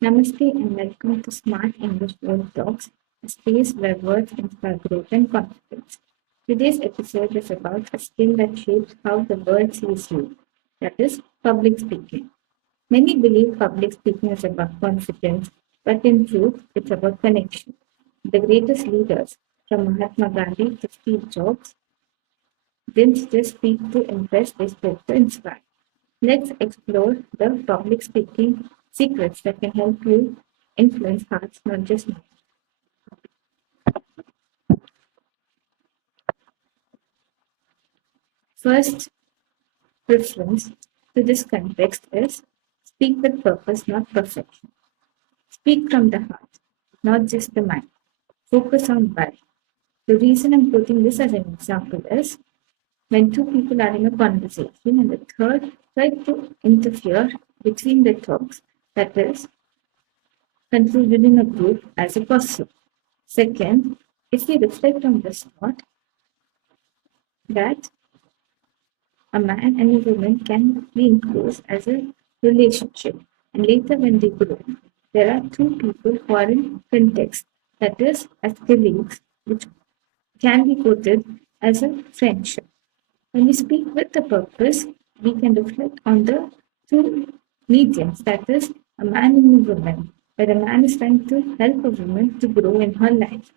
Namaste and welcome to Smart English Word Talks, a space where words inspire growth and confidence. Today's episode is about a skill that shapes how the world sees you, that is, public speaking. Many believe public speaking is about confidence, but in truth, it's about connection. The greatest leaders, from Mahatma Gandhi to Steve Jobs, didn't just speak to impress, they spoke to inspire. Let's explore the public speaking secrets that can help you influence hearts, not just minds. First reference to this context is speak with purpose, not perfection. Speak from the heart, not just the mind. Focus on why. The reason I'm putting this as an example is when two people are in a conversation and the third tries to interfere between the talks, that is considered in a group as a person. Second, if we reflect on this thought that a man and a woman can be enclosed as a relationship, and later when they grow, there are two people who are in context, that is, as colleagues, which can be quoted as a friendship. When we speak with the purpose, we can reflect on the two mediums, that is, a man and a woman, where a man is trying to help a woman to grow in her life.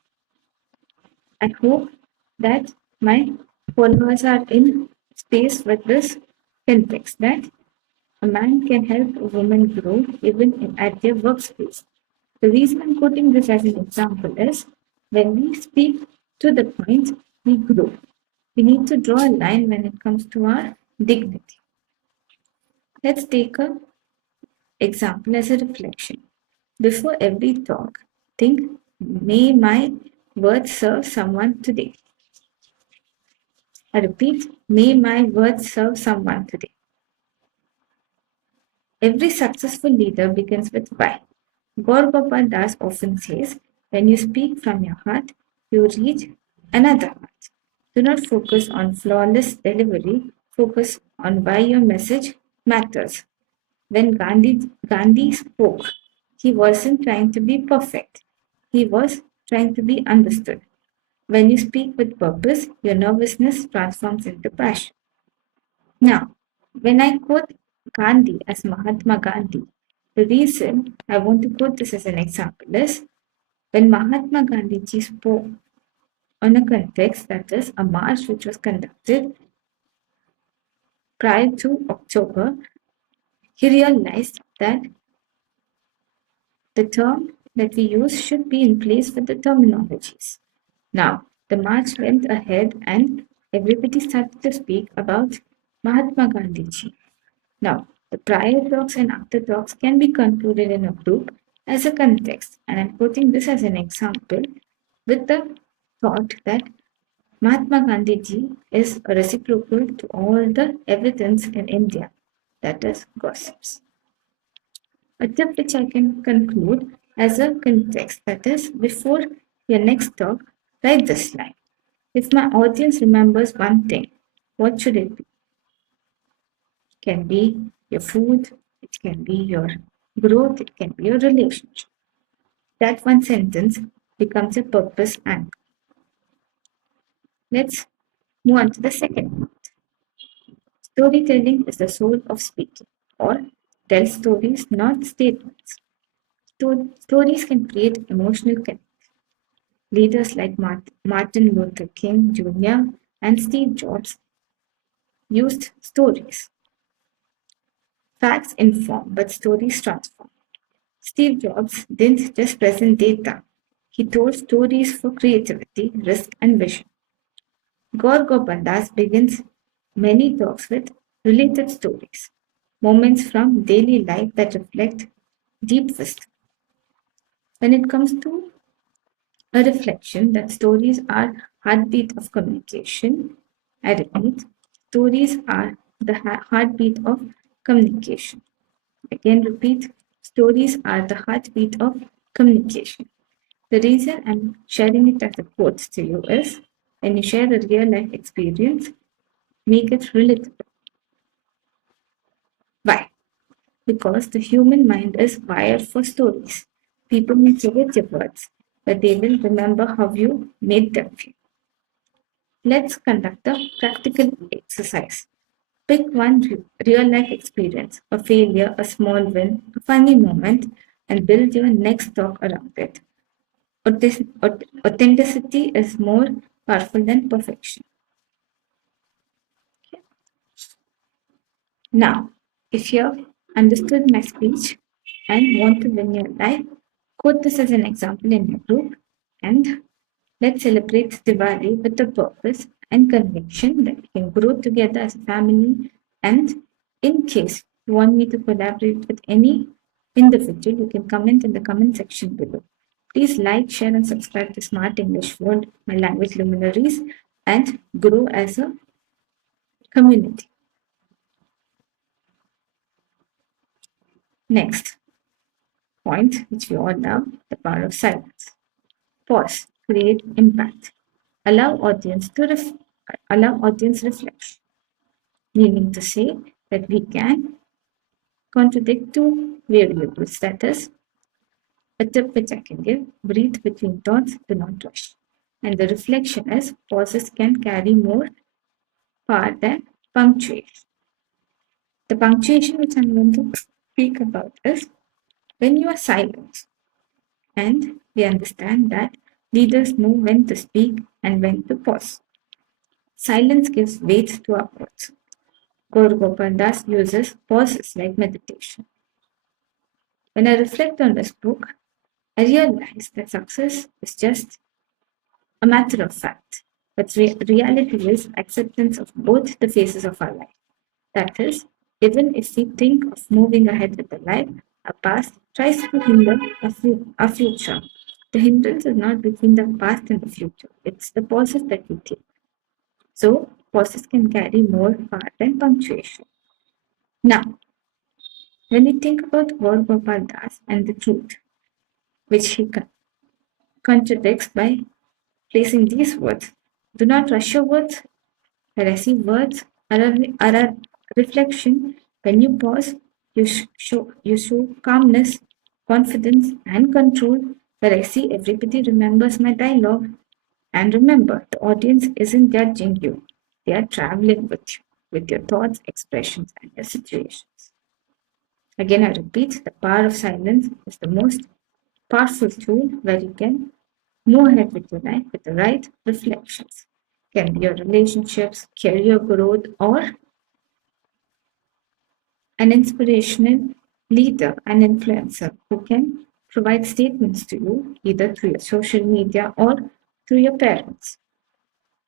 I hope that my followers are in space with this context that a man can help a woman grow even at their workspace. The reason I'm quoting this as an example is when we speak to the point, we grow. We need to draw a line when it comes to our dignity. Let's take a example as a reflection. Before every talk, think, may my words serve someone today. I repeat, may my words serve someone today. Every successful leader begins with why. Gaur Gopal Das often says, when you speak from your heart, you reach another heart. Do not focus on flawless delivery, focus on why your message matters. When Gandhi spoke, he wasn't trying to be perfect, he was trying to be understood. When you speak with purpose, your nervousness transforms into passion. Now, when I quote Gandhi as Mahatma Gandhi, the reason I want to quote this as an example is when Mahatma Gandhi ji spoke on a context, that is a march which was conducted prior to October, he realized that the term that we use should be in place with the terminologies. Now, the march went ahead and everybody started to speak about Mahatma Gandhi ji. Now, the prior talks and after talks can be concluded in a group as a context, and I'm quoting this as an example with the thought that Mahatma Gandhi ji is a reciprocal to all the evidence in India, that is, gossips. A tip which I can conclude as a context, that is, before your next talk, write this line. If my audience remembers one thing, what should it be? It can be your food, it can be your growth, it can be your relationship. That one sentence becomes a purpose anchor. Let's move on to the second part. Storytelling is the soul of speaking, or tell stories, not statements. Stories can create emotional connection. Leaders like Martin Luther King Jr. and Steve Jobs used stories. Facts inform, but stories transform. Steve Jobs didn't just present data, he told stories for creativity, risk, and vision. Gaur Gopal begins many talks with related stories, moments from daily life that reflect deep wisdom. When it comes to a reflection that stories are heartbeat of communication, I repeat, stories are the heartbeat of communication. Again, repeat, stories are the heartbeat of communication. The reason I'm sharing it as a quote to you is when you share a real life experience, make it relatable. Why? because the human mind is wired for stories. People may forget your words, but they will remember how you made them feel. Let's conduct a practical exercise. Pick one real life experience, a failure, a small win, a funny moment, and build your next talk around it. Authenticity is more powerful than perfection. Now, if you've understood my speech and want to win your life, quote this as an example in your group and let's celebrate Diwali with a purpose and conviction that we can grow together as a family. And in case you want me to collaborate with any individual, you can comment in the comment section below. Please like, share, and subscribe to Smart English World, my language luminaries, and grow as a community. Next point, which we all love, the power of silence. Pause, create impact. Allow audience to allow audience reflection, meaning to say that we can contradict two variables. That is, a tip which I can give: breathe between thoughts, do not rush. And the reflection is pauses can carry more power than punctuation. The punctuation which I'm going to speak about is when you are silent, and we understand that leaders know when to speak and when to pause. Silence gives weight to our words. Gaur Gopal thus uses pauses like meditation. When I reflect on this book, I realize that success is just a matter of fact, but reality is acceptance of both the phases of our life. That is, even if we think of moving ahead with the life, our past tries to hinder our future. The hindrance is not between the past and the future, it's the pauses that we take. So, pauses can carry more power than punctuation. Now, when we think about Gaur Gopal Das and the truth, which he contradicts by placing these words, do not rush your words. Resi words are a reflection. When you pause, you show calmness, confidence, and control. Where I see everybody remembers my dialogue. And remember, the audience isn't judging you; they are traveling with you, with your thoughts, expressions, and your situations. Again, I repeat, the power of silence is the most powerful tool where you can move ahead with your life with the right reflections. Can be your relationships, career growth, or an inspirational leader, an influencer who can provide statements to you either through your social media or through your parents.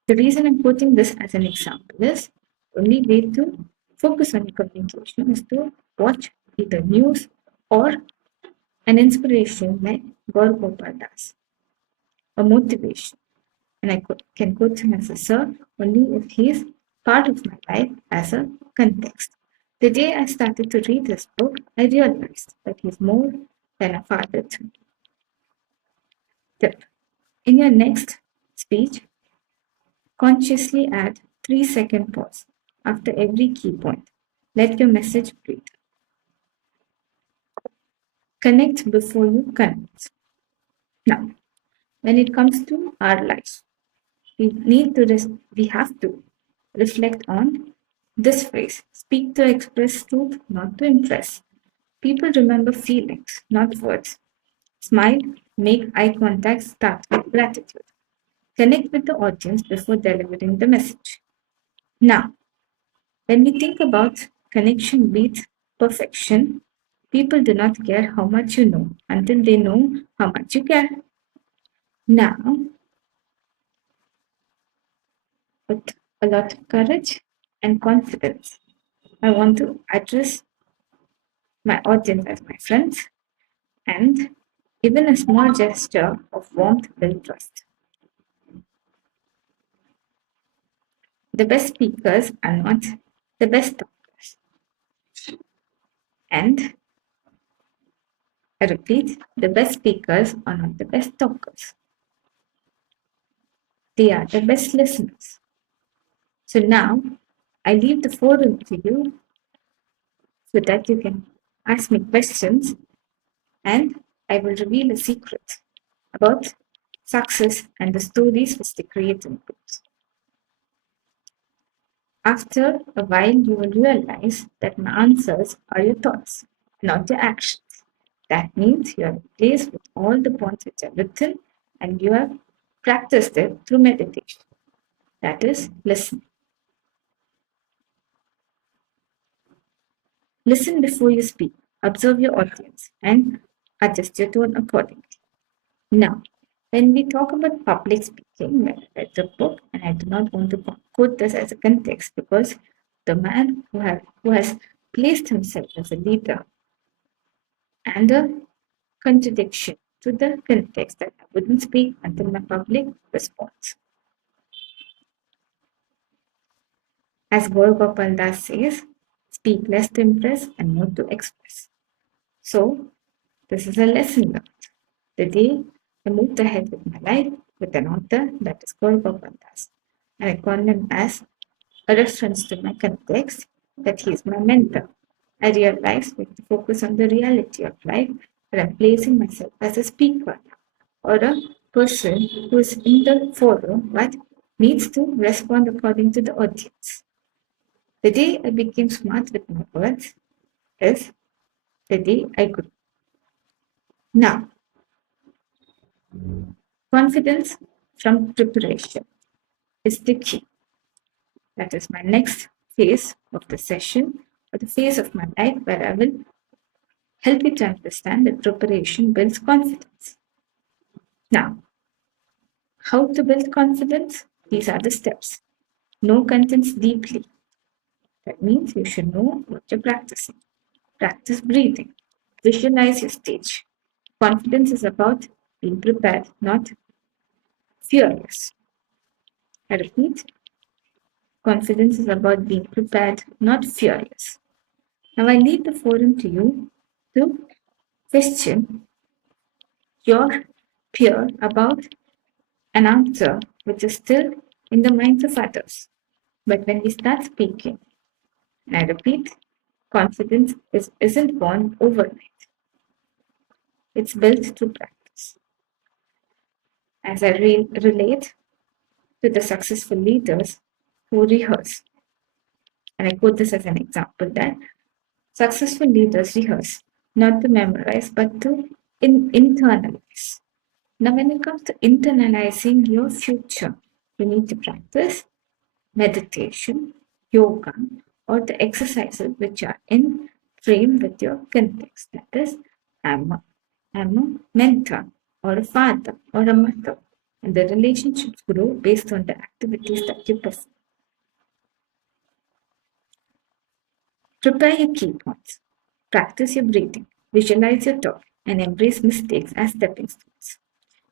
The reason I'm quoting this as an example is the only way to focus on your communication is to watch either news or an inspiration like Gaur Gopal does, a motivation. And can quote him as a sir only if he is part of my life as a context. The day I started to read this book, I realized that he's more than a father to me. Tip. In your next speech, consciously add 3-second pause after every key point. Let your message breathe. Connect before you connect. Now, when it comes to our lives, we have to reflect on this phrase: speak to express truth, not to impress. People remember feelings, not words. Smile, make eye contact, start with gratitude. Connect with the audience before delivering the message. Now, when we think about connection beats perfection, people do not care how much you know until they know how much you care. Now, with a lot of courage and confidence, I want to address my audience as my friends, and even a small gesture of warmth builds trust. The best speakers are not the best talkers. And I repeat, the best speakers are not the best talkers. They are the best listeners. So now I leave the forum to you so that you can ask me questions, and I will reveal a secret about success and the stories which they create in books. After a while, you will realize that my answers are your thoughts, not your actions. That means you are in place with all the points which are written and you have practiced it through meditation. That is listening. Listen before you speak, observe your audience, and adjust your tone accordingly. Now, when we talk about public speaking, when I read the book, and I do not want to quote this as a context because the man who has placed himself as a leader and a contradiction to the context that I wouldn't speak until my public response. As Gaur Gopal says, speak less to impress and more to express. So, this is a lesson learned. The day I moved ahead with my life with an author that is Gaur Gopal, and I call him as a reference to my context that he is my mentor. I realized we have to focus on the reality of life, but I'm placing myself as a speaker or a person who is in the forum but needs to respond according to the audience. The day I became smart with my words is the day I grew. Now, confidence from preparation is the key. That is my next phase of the session or the phase of my life where I will help you to understand that preparation builds confidence. Now, how to build confidence? These are the steps. Know contents deeply. That means you should know what you're practicing. Practice breathing. Visualize your stage. Confidence is about being prepared, not fearless. I repeat, confidence is about being prepared, not fearless. Now I leave the forum to you to question your peer about an answer which is still in the minds of others. But when we start speaking, and I repeat, confidence isn't born overnight. It's built through practice. As I relate to the successful leaders who rehearse, and I quote this as an example that successful leaders rehearse not to memorize but to internalize. Now, when it comes to internalizing your future, you need to practice meditation, yoga, or the exercises which are in frame with your context. That is, I'm a mentor or a father or a mother. And the relationships grow based on the activities that you perform. Prepare your key points. Practice your breathing. Visualize your talk and embrace mistakes as stepping stones.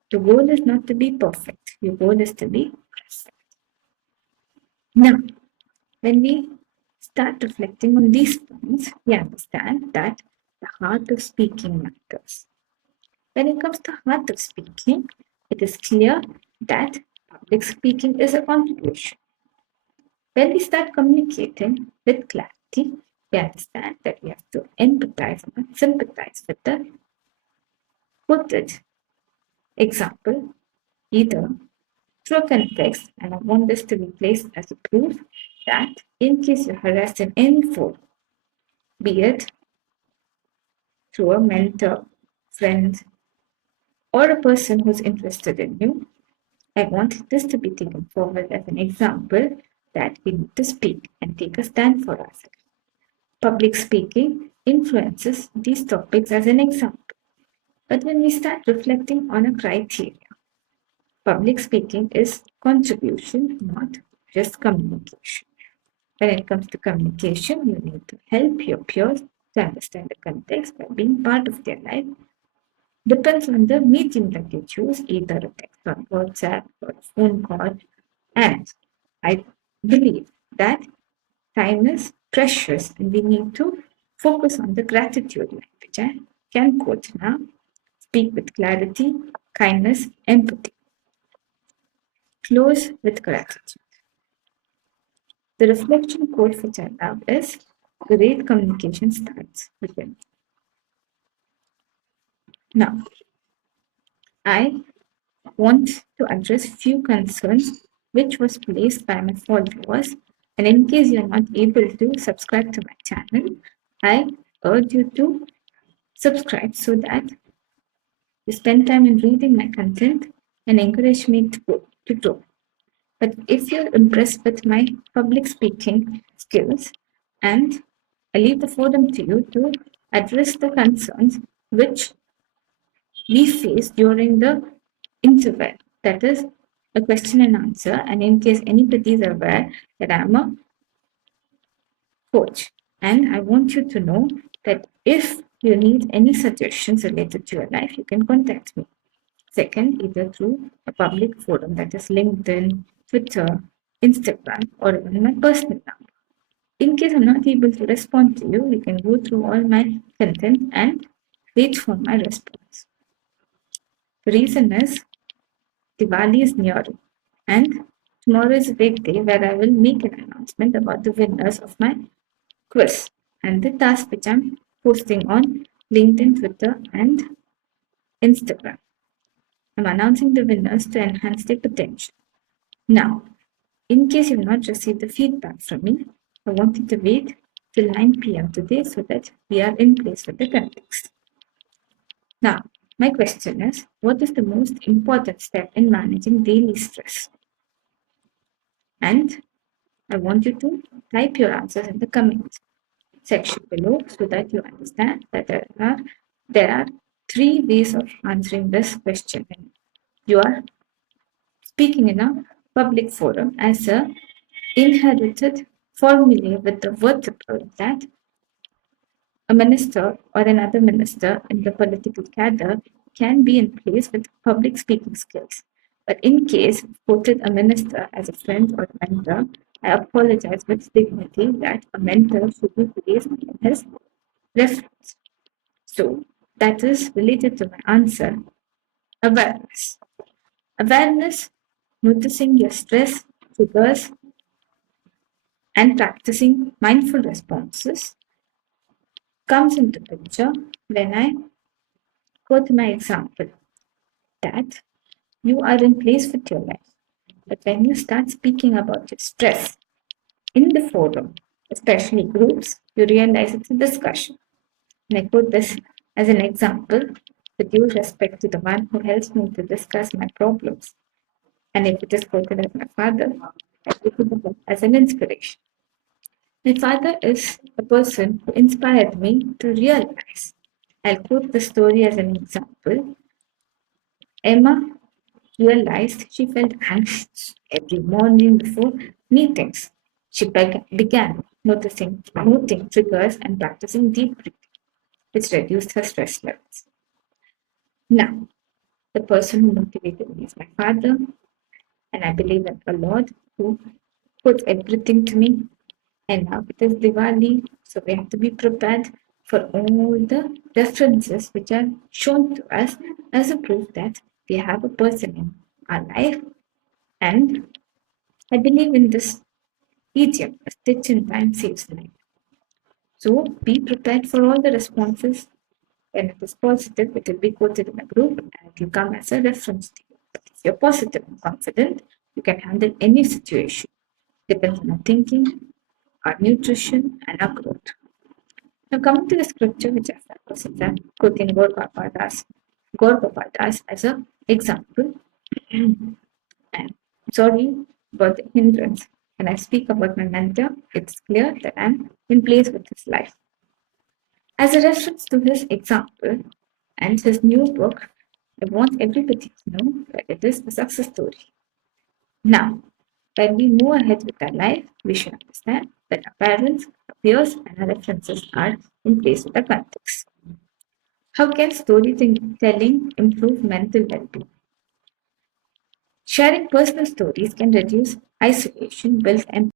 The goal is not to be perfect. Your goal is to be present. Now, when we start reflecting on these points, we understand that the heart of speaking matters. When it comes to heart of speaking, it is clear that public speaking is a contribution. When we start communicating with clarity, we understand that we have to empathize and sympathize with the quoted example, either through a context, and I want this to be placed as a proof that in case you're harassed in any form, be it through a mentor, friend, or a person who's interested in you, I want this to be taken forward as an example that we need to speak and take a stand for ourselves. Public speaking influences these topics as an example. But when we start reflecting on a criteria, public speaking is contribution, not just communication. When it comes to communication, you need to help your peers to understand the context by being part of their life. Depends on the medium that you choose, either a text on WhatsApp or a phone call. And I believe that time is precious and we need to focus on the gratitude line, which I can quote now. Speak with clarity, kindness, empathy. Close with gratitude. The reflection quote which I love is great communication starts within. Now, I want to address few concerns which was placed by my followers. And in case you're not able to subscribe to my channel, I urge you to subscribe so that you spend time in reading my content and encourage me to grow. But if you're impressed with my public speaking skills, and I leave the forum to you to address the concerns which we face during the interval. That is a question and answer. And in case anybody is aware that I'm a coach, and I want you to know that if you need any suggestions related to your life, you can contact me. Second, either through a public forum, that is LinkedIn, Twitter, Instagram, or even my personal number. In case I'm not able to respond to you, you can go through all my content and wait for my response. The reason is Diwali is nearing, and tomorrow is a big day where I will make an announcement about the winners of my quiz and the task which I'm posting on LinkedIn, Twitter, and Instagram. I'm announcing the winners to enhance their potential. Now, in case you've not received the feedback from me, I want you to wait till 9 p.m. today so that we are in place with the context. Now, my question is, what is the most important step in managing daily stress? And I want you to type your answers in the comments section below so that you understand that there are three ways of answering this question. When you are speaking in a public forum as a inherited formulae with the vertical that a minister or another minister in the political cadre can be in place with public speaking skills. But in case quoted a minister as a friend or a mentor, I apologize with dignity that a mentor should be placed in his reference. So that is related to my answer, awareness. Awareness, noticing your stress triggers and practicing mindful responses comes into picture when I quote my example that you are in place with your life. But when you start speaking about your stress in the forum, especially groups, you realize it's a discussion. And I quote this as an example with due respect to the one who helps me to discuss my problems. And if it is quoted as my father, I take it as an inspiration. My father is a person who inspired me to realize. I'll quote the story as an example. Emma realized she felt anxious every morning before meetings. She began noting triggers and practicing deep breathing, which reduced her stress levels. Now, the person who motivated me is my father, and I believe in the Lord who puts everything to me. And now it is Diwali, so we have to be prepared for all the references which are shown to us as a proof that we have a person in our life. And I believe in this idiom, a stitch in time saves life. So be prepared for all the responses. When it is positive, it will be quoted in a group and it will come as a reference to you. But if you're positive and confident, you can handle any situation. Depends on our thinking, our nutrition, and our growth. Now, coming to the scripture which I focus is I'm quoting Gaur Gopal Das as an example. And sorry about the hindrance. When I speak about my mentor, it's clear that I'm in place with his life. As a reference to his example and his new book, I want everybody to know that it is a success story. Now, when we move ahead with our life, we should understand that our parents, our peers, and our references are in place with the context. How can storytelling improve mental well-being? Sharing personal stories can reduce isolation, build empathy,